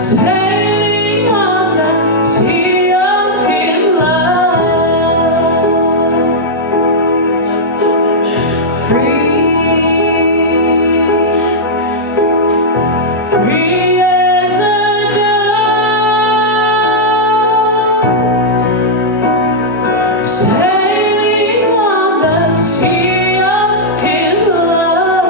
sailing on the sea of His love, free, free as a dove, sailing on the sea of His love.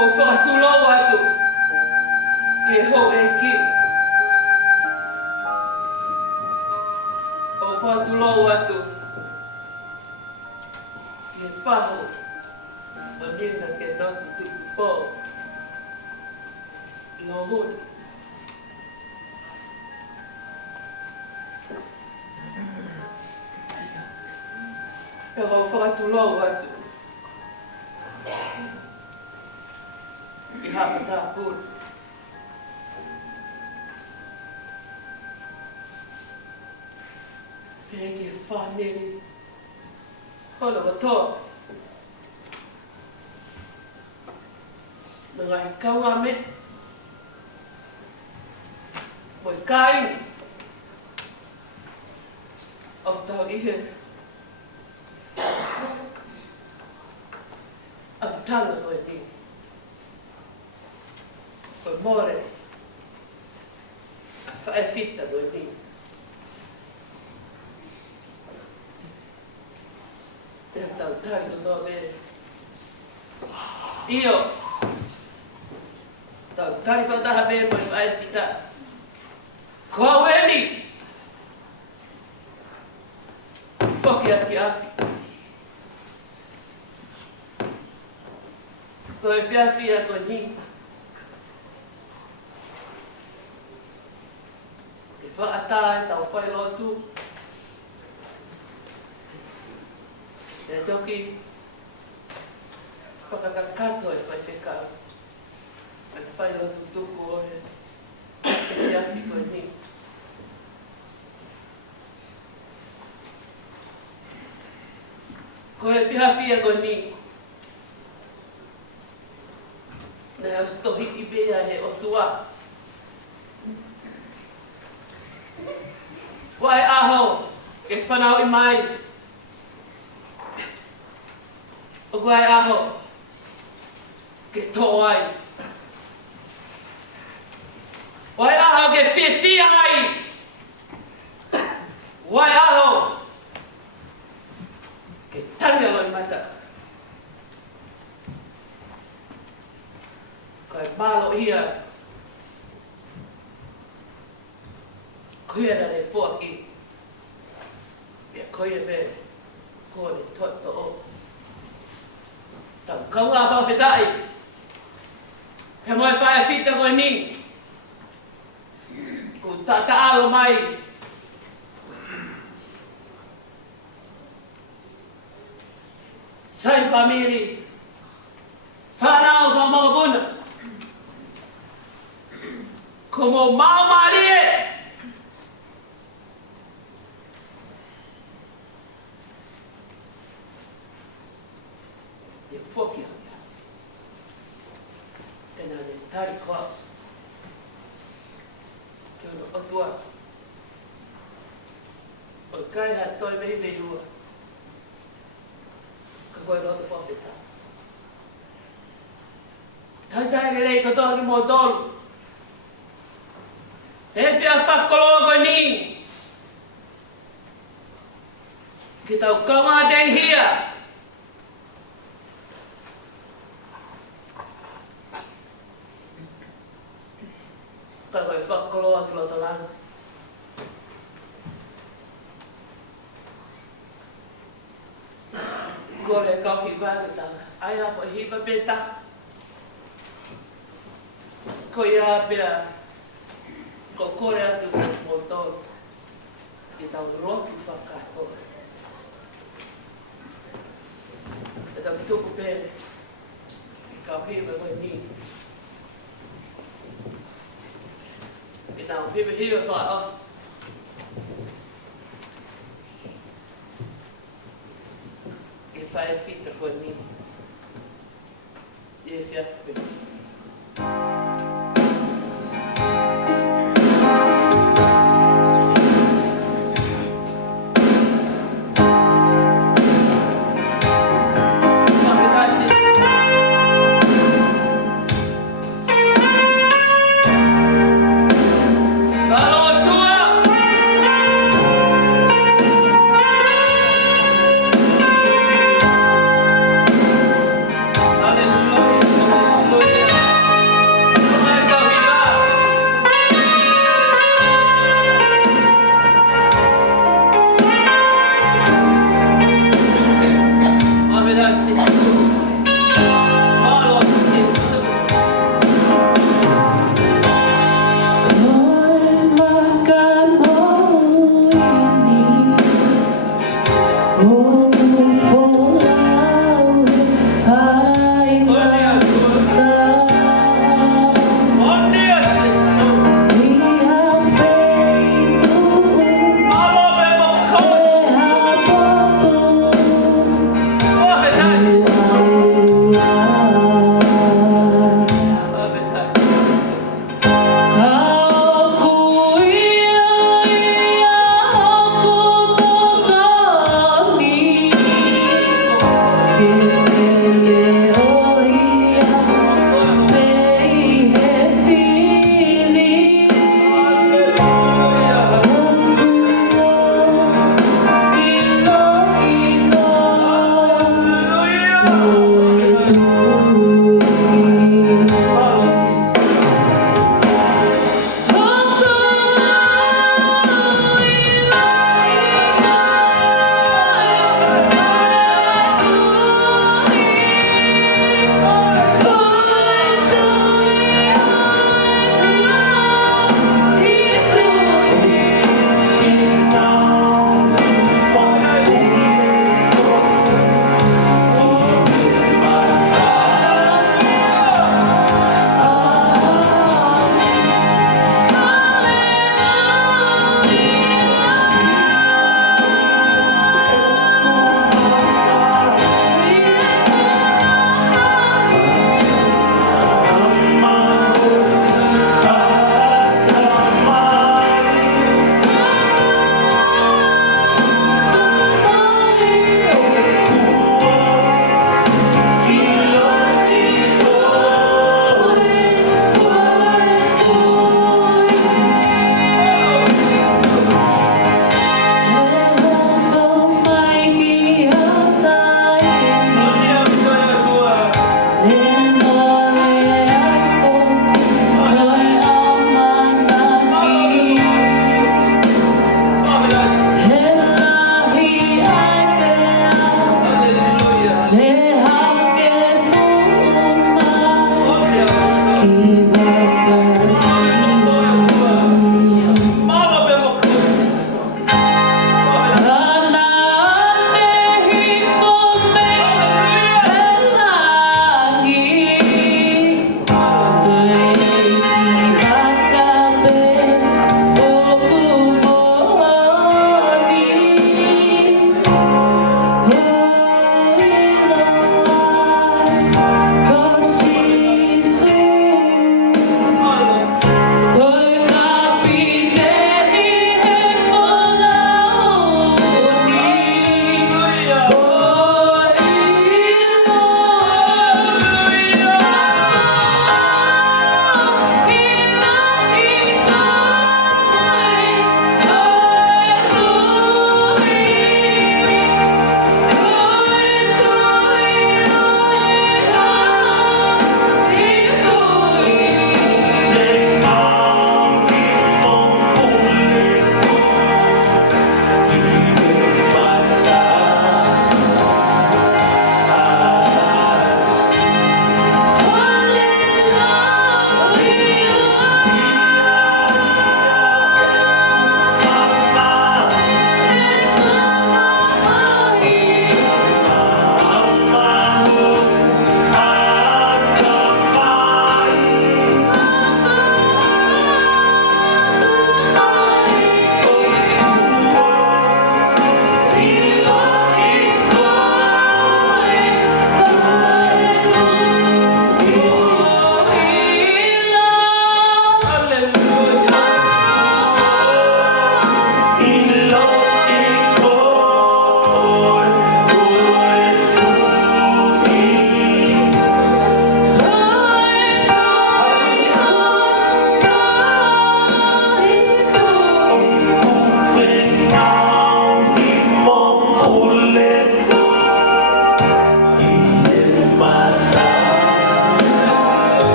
Ho whakatulo atu. E ho e ki. Ho whakatulo atu. E whaho. O nina ke toku tuku pō. Lo honi. E ho whakatulo atu. I hapa tā pūru. Pēki e whaneri. Hola wa tō. Nā ngai kaunga me. Moi kāingi. O tau ihe. A tanga koe ni. Koe more. A whae whita koe ni. Te tau tari ko tō me. Io. Tau tari whataha me moi whae whita. Kua weni. Whoki aki aki. Koe whiawhia koe ni. E whaata e tau whai lotu. E toki. Whakakakato e whai whekau. E whai lotu tuku o he. E whiawhi koe ni. Koe whiawhia koe ni. Nei au stohi I bea he o tua. Wai aho, ke whanau I mai. O wai aho, ke tō ai. Wai aho ke whiwhia ai. Wai aho, ke tari alo I mata. Kai malo ia. Koia ne fuaki. Ia koia me. Koia ne toto o. Tau kaunga whawhetai. He moi whae whita koe ni. Ko tata alo mai. Sai famili. Whanau whamaguna. Como maumarie. E whoki hanga. E nā ne tari koa. Kia ora otua. O kai ha toi mei mei ua. Ka koe roto whawheta. Tai tai rei ka toki mō tolu. E whia whakoloa koe ni. Ki tau kaunga dei hia. Ka koe whakoloa ki loto langa. Kore kau hi wākatanga. Ai a koe hipa peta. Koe a pia. Ko kore atu mō tōru. I tau rotu whakatoa. E tau tuku pēne. I kau hiwa koe ni. I tau hiwa wha os. I whae whita koe ni. I e whiawhi pēne. Hallelujah.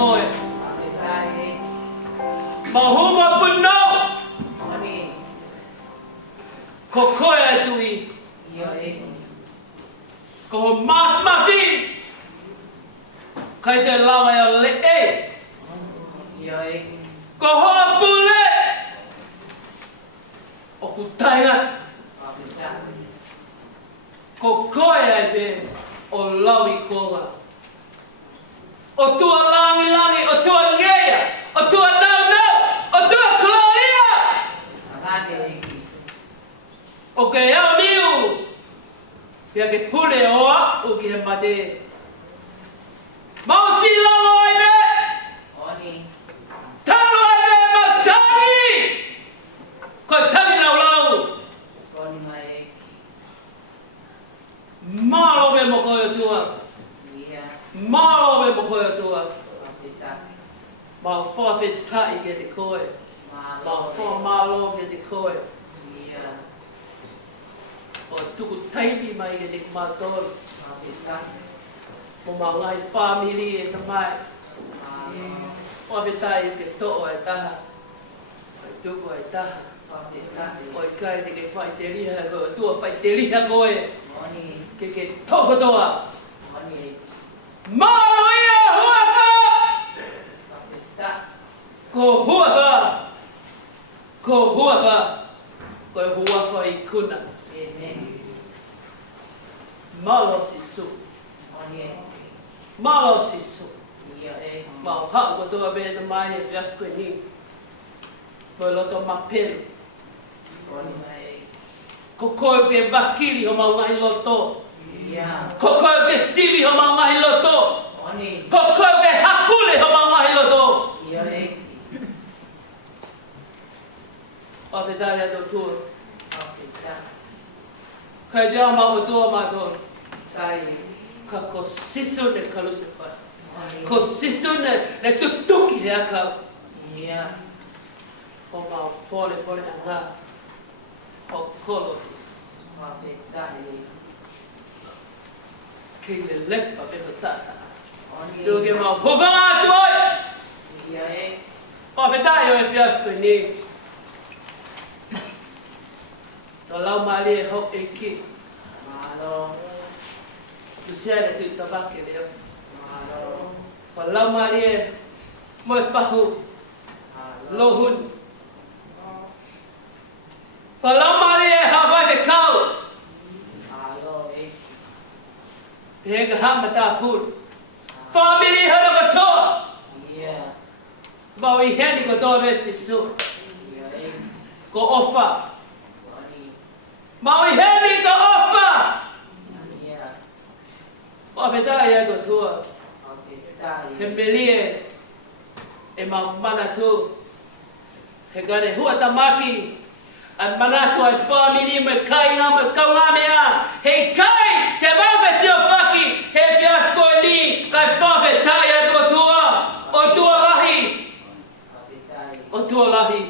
koe. Pāwhetai, Mahuma puno. oni, Ko koe atu i. ia e, Ko mas mafi. Kai te lawa e o le e. ia e, Ko hoa pule. O ku taina. pāwhetai, Ko koe ai te o lawi koa. O tua langi langi, o tua ngeia, o tua nau nau, o tua kloria. Ahane e ki, O ke au niu. Pia ke pule oa o ki he mate. Mau si lango ai me. oni, Talo ai me matangi. Ko tangi lau lau. oni mai e ki, Malo me mo koe tua. ia, Malo me mo koe tua. pāwhetai, Mau whawhetai ke te koe. Mau mālo malo ke te koe. e, ia, O tuku taipi mai ke te kumator. pāwhetai, O mau ngai whamiri e te mai. mālo, Whawhetai ke to'o e taha. O tuku e taha. pāwhetai, O i kai te ke whai te riha koe. O tua whai te riha koe. oni, Ke tokotoa. oni e, Malo ia huaka! pāwhetai, Ko huaka! Ko huaka! Ko huaka i kuna. e ne, Malo sisu. oni e, Malo sisu. ia e, Mau hau ko toa bea te mai e whiaf koe ni. Koe loto mapelu. oni mai e, Ko koe pe wakiri ho mau ngahi loto. ia, Ko koe pe sivi ho mau ngahi loto. oni, Ko koe pe hakule ho mau ngahi loto. ia e, O te tari ato tua. pāwhetai, Kai te ama o tua mātua. tai, Ka ko sisu ne kaluse whai. oni, Ko sisu ne tutuki he akau. ia, O mau pole pole a ngā. O kolo sisu. pāwhetai, Ki le lepa pe tata. oni, Tū ke mau huvanga atu oi. ia e, O petai o e whiaf koe ni. Tō lau maari e hok e ki. mālo, Tu siare tu tabake leo. mālo, O lau maari e moe whahu. mālo, Lohun. O lau maari e hawai ke kau. mālo e, Pehega hama tā pūr. Whamiri hara katoa. ia, Mau i heni ko tō resi su. ia e, Ko ofa. oni, Mau i heni ko ofa. ia, O petai e ko tua. pāwhetai, He melie e mau mana tu. He gane hua tamaki. An manatu ai whamiri me kai ngā me kaungamea. He kai te mawhesi o whaki. He whiaf koe ni. Kai whawhetai e ko tua. O tua lahi. pāwhetai, O tua lahi.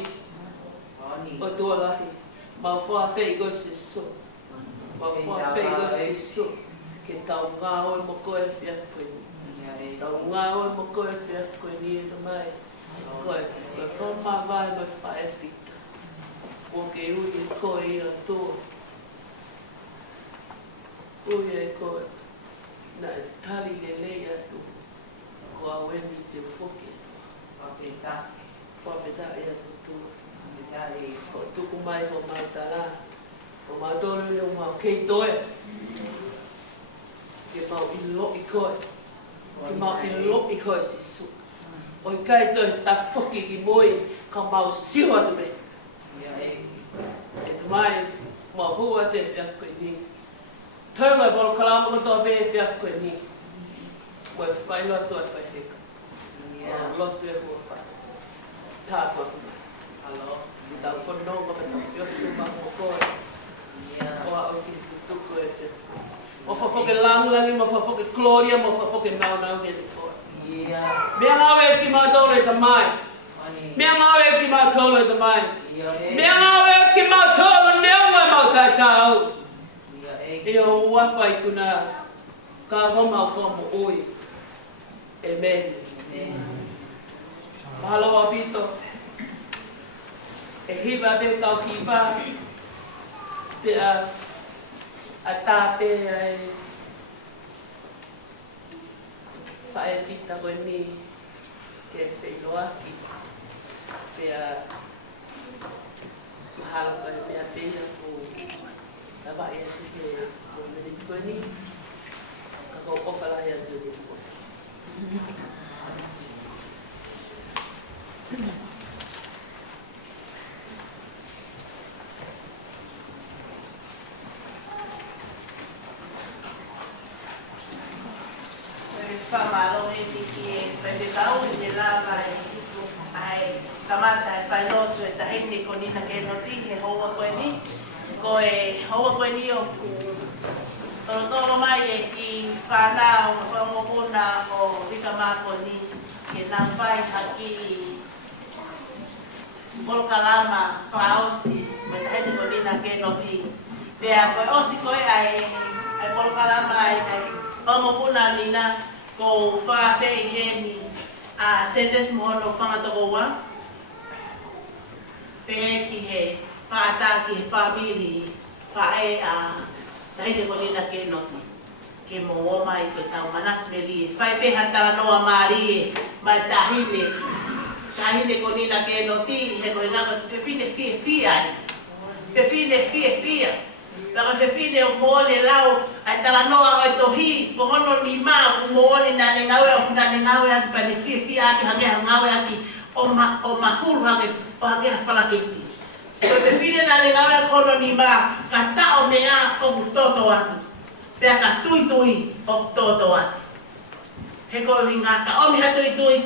oni, O tua lahi. Mau whawhei go si so. Mau whawhei go si so. Ke tau ngā oi mo koe whiaf koe ni. ia e, Tau ngā oi mo koe whiaf koe ni e te mai. Koe whama vai mai whae whita. O ke ui e koe i a tō. Ui e koe. Nā e tali le lei atu. Ko a wemi te whoke. pāwhetai, Whawheta e atu tō. pāwhetai, Ko tuku mai ho mau tala. Ko mau tōru leo mau kei toe. Ke mau i lo i koe. Ke mau i lo i koe si su. O i kai toi ta whoki ki moi. Ka mau siwa te me. ia e, E te mai, mau hua te whiaf koe ni. Tau mai boro kalama ko tō me whiaf koe ni. Mo e whai loto e whai heka. ia, Loto e hua whai. Tātua kuma. Alo, i tau whanonga me tau whiaf tu ma mo koe. ia, O a o ki tuku e te. Mo whawhoke langulangi, mo whawhoke kloria, mo whawhoke nau he te koe. ia, Mea ngāwe ki mātore te mai. oni, Mea ngāwe ki mātore te mai. ia e, Mea ngāwe ki mātore neonga mau tai tāu. ia e, E o wawhai kuna ka whamau whamu oi. E meni. ne, vito. E hiva be kau kipa. Pe a tape ai fae vita koe ni ke whenua ki. Pe mahalo koe pe a pena ko taba ia si ke ko mene koe ni. Kako ofala ia tu ni koe. Whamalo e tiki e pepe tau e te lava e ai kamata e whai lotu e tahini ko nina ke no ti he hoa koe ni. Ko e hoa koe ni o ku toro mai e ki whanau o whangopuna o rika mako ni ke nā whai haki Polkalama whaosi me tahini ko nina ke no ti. Pea koe osi koe ai Polkalama ai whangopuna nina ko whawhei heni a sendes mohono whangatoko wa. Pea ki he whaataki he whabiri whae a tahine ko nina ke noti. Ke mo oma i koe tau manak meri. Whai peha tala noa maari e mai tahine. Tahine ko nina ke noti he koe ngaka whewhine fie fie ai. Whewhine fie fie. Paka whewhine o moone lau ai tala noa oi tohi. Pohono ni maa ku moone nane ngawe o nane ngawe aki pane fie fie aki hangeha ngawe aki o mahuru hange o hangeha whalakesi. Ko whewhine nane ngawe kono ni maa ka tao mea o toto atu. Pea ka tui tui o toto atu. He koe hinga ka omiha tui tui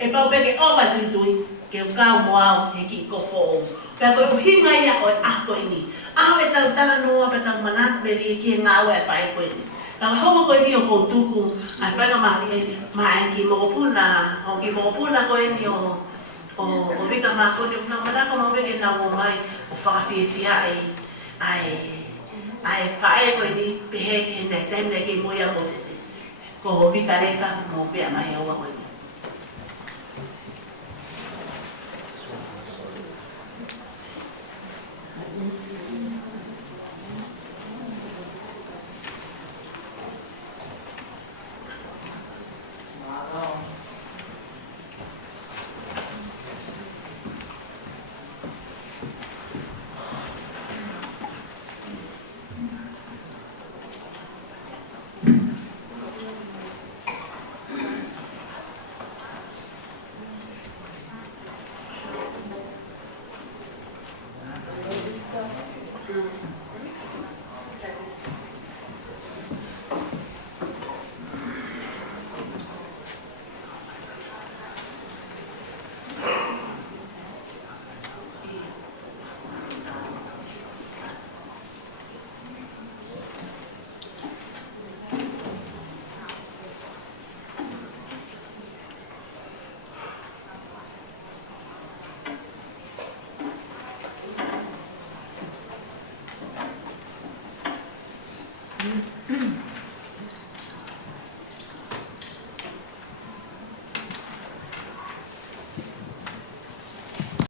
e pau peke oma tui tui ke o kau moau he ki ko fōu. Pea koe hinga ia o e ako ini. Aho e tau tala noa pe tau manat meri e ki e ngāua e whae koe ni. Naka hongo koe ni o kou tuku ai whainga mahi e mai ki mokopuna. O ki mokopuna koe ni o vika mako ni o kuna manaka mau veke na o mai o whakawhiawhia ai whae koe ni pehe ki nei taimne ki moia mo sese. Ko vika reka mo pia mai aua koe ni.